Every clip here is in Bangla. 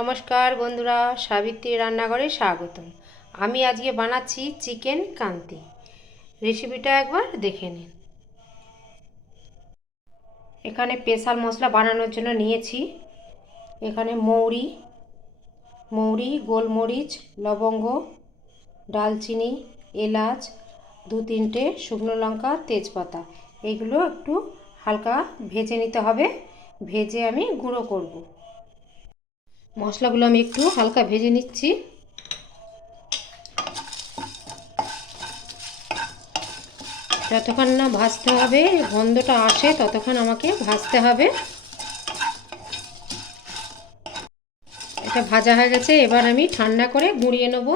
নমস্কার বন্ধুরা, সাবিত্রী রান্নাঘরে স্বাগতম। আমি আজকে বানাচ্ছি চিকেন কান্তি। রেসিপিটা একবার দেখে নিন। এখানে স্পেশাল মশলা বানানোর জন্য নিয়েছি এখানে মৌরি, গোলমরিচ, লবঙ্গ, ডালচিনি, এলাচ, 2-3টে শুকনো লঙ্কা, তেজপাতা। এগুলো একটু হালকা ভেজে নিতে হবে। ভেজে আমি গুঁড়ো করব। মশলাগুলো আমি একটু হালকা ভেজে নিচ্ছি। যতক্ষণ না ভাজতে হবে, গন্ধটা আসে ততক্ষণ আমাকে ভাজতে হবে। এটা ভাজা হয়ে গেছে, এবার আমি ঠান্ডা করে গুঁড়িয়ে নেব।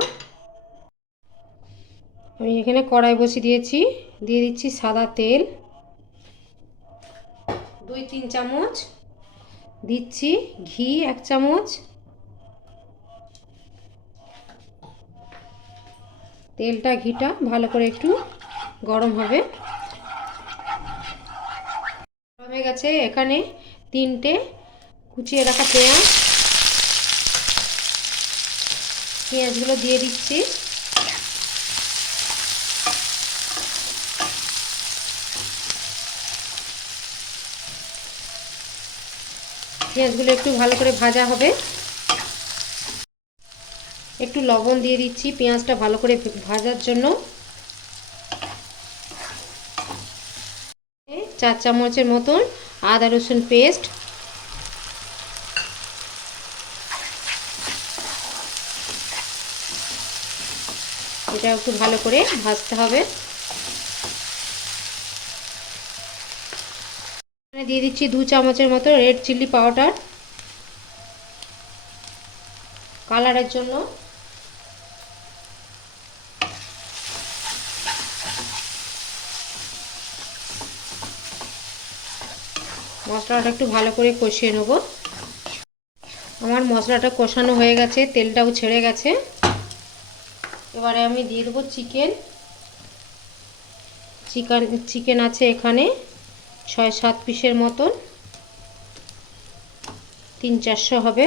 আমি এখানে কড়াই বসিয়ে দিয়েছি, দিয়ে দিচ্ছি সাদা তেল 2-3 চামচ, দিচ্ছি ঘি 1 চামচ। তেলটা ঘিটা ভালো করে একটু গরম হবে। হয়ে গেছে, এখানে 3টে কুচিয়ে রাখা পেঁয়াজগুলো দিয়ে দিচ্ছি। পেঁয়াজগুলো একটু ভালো করে ভাজা হবে। একটু লবণ দিয়ে দিচ্ছি পেঁয়াজটা ভালো করে ভাজার জন্য। 4 চামচের মতন আদা রসুন পেস্ট, এটা একটু ভালো করে ভাজতে হবে। এখানে দিয়ে দিচ্ছি 2 চামচের মতো রেড চিলি পাউডার কালারের জন্য। মশলাটা একটু ভালো করে কষিয়ে নেব। আমার মশলাটা কষানো হয়ে গেছে, তেলটাও ছেড়ে গেছে। এবারে আমি দিয়ে দেবো চিকেন আছে এখানে 6-7 পিসের মতন, 300-400 হবে।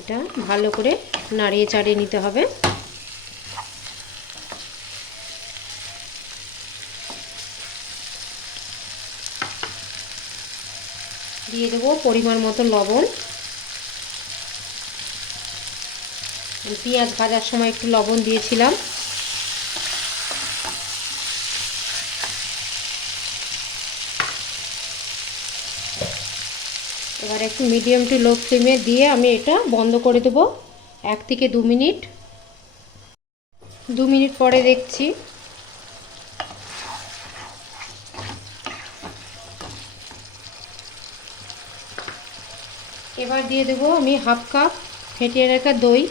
এটা ভালো করে নাড়িয়ে চাড়িয়ে নিতে হবে। দিয়ে দেবো পরিমাণ মতো লবণ। পেঁয়াজ ভাজার সময় একটু লবণ দিয়েছিলাম। এবার একটু মিডিয়াম টু লো ফ্লেমে দিয়ে আমি এটা বন্ধ করে দেবো 1 থেকে 2 মিনিট। 2 মিনিট পরে দেখছি। এবার দিয়ে দেবো আমি 1/2 কাপ ফেটিয়ে রাখা দই।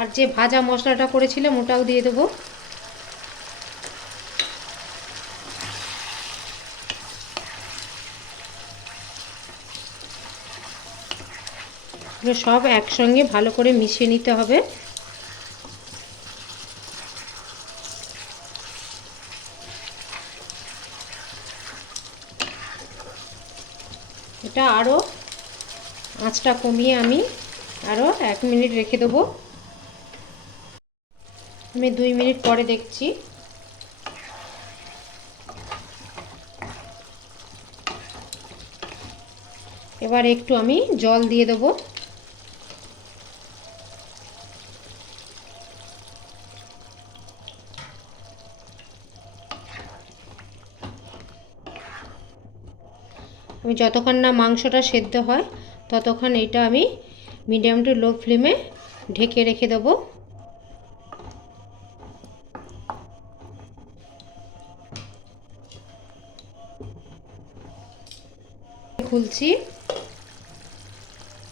আর যে ভাজা মশলাটা করেছিলাম ওটাও দিয়ে দেবো। এগুলো সব একসঙ্গে ভালো করে মিশিয়ে নিতে হবে। এটা আরও আঁচটা কমিয়ে আমি আরও 1 মিনিট রেখে দেবো। আমি 2 মিনিট পরে দেখছি। এবার একটু আমি জল দিয়ে দেবো। আমি যতক্ষণ না মাংসটা সেদ্ধ হয় ততক্ষণ এটা আমি মিডিয়াম টু লো ফ্লেমে ঢেকে রেখে দেবো। খুলছি,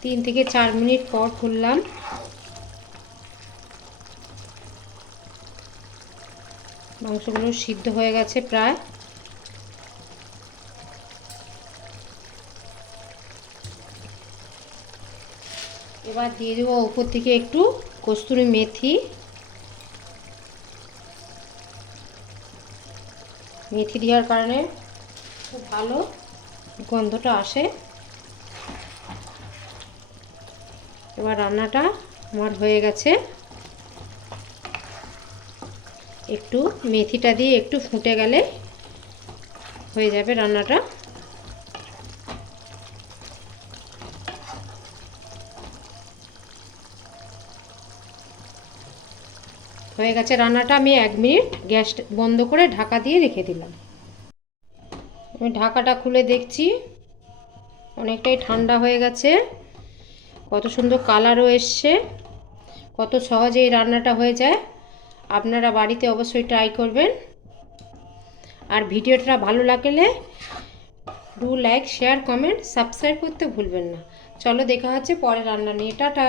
3 থেকে 4 মিনিট পর খুললাম। মাংসগুলো সিদ্ধ হয়ে গেছে প্রায়। এবার দিয়ে দেবো উপর থেকে একটু কস্তুরি মেথি। মেথি দেওয়ার কারণে খুব ভালো গন্ধটা আসে। এবার রান্নাটা আমার হয়ে গেছে। একটু মেথিটা দিয়ে একটু ফুটে গেলে হয়ে যাবে রান্নাটা। হয়ে গেছে রান্নাটা। আমি 1 মিনিট গ্যাস বন্ধ করে ঢাকা দিয়ে রেখে দিলাম। আমি ঢাকাটা খুলে দেখছি, অনেকটাই ঠান্ডা হয়ে গেছে। কত সুন্দর কালারও এসছে। কত সহজে এই রান্নাটা হয়ে যায়। আপনারা বাড়িতে অবশ্যই ট্রাই করবেন। আর ভিডিওটা ভালো লাগলে do like, share, comment, subscribe করতে ভুলবেন না। চলো দেখা হচ্ছে পরে রান্না নিয়ে। টাটা।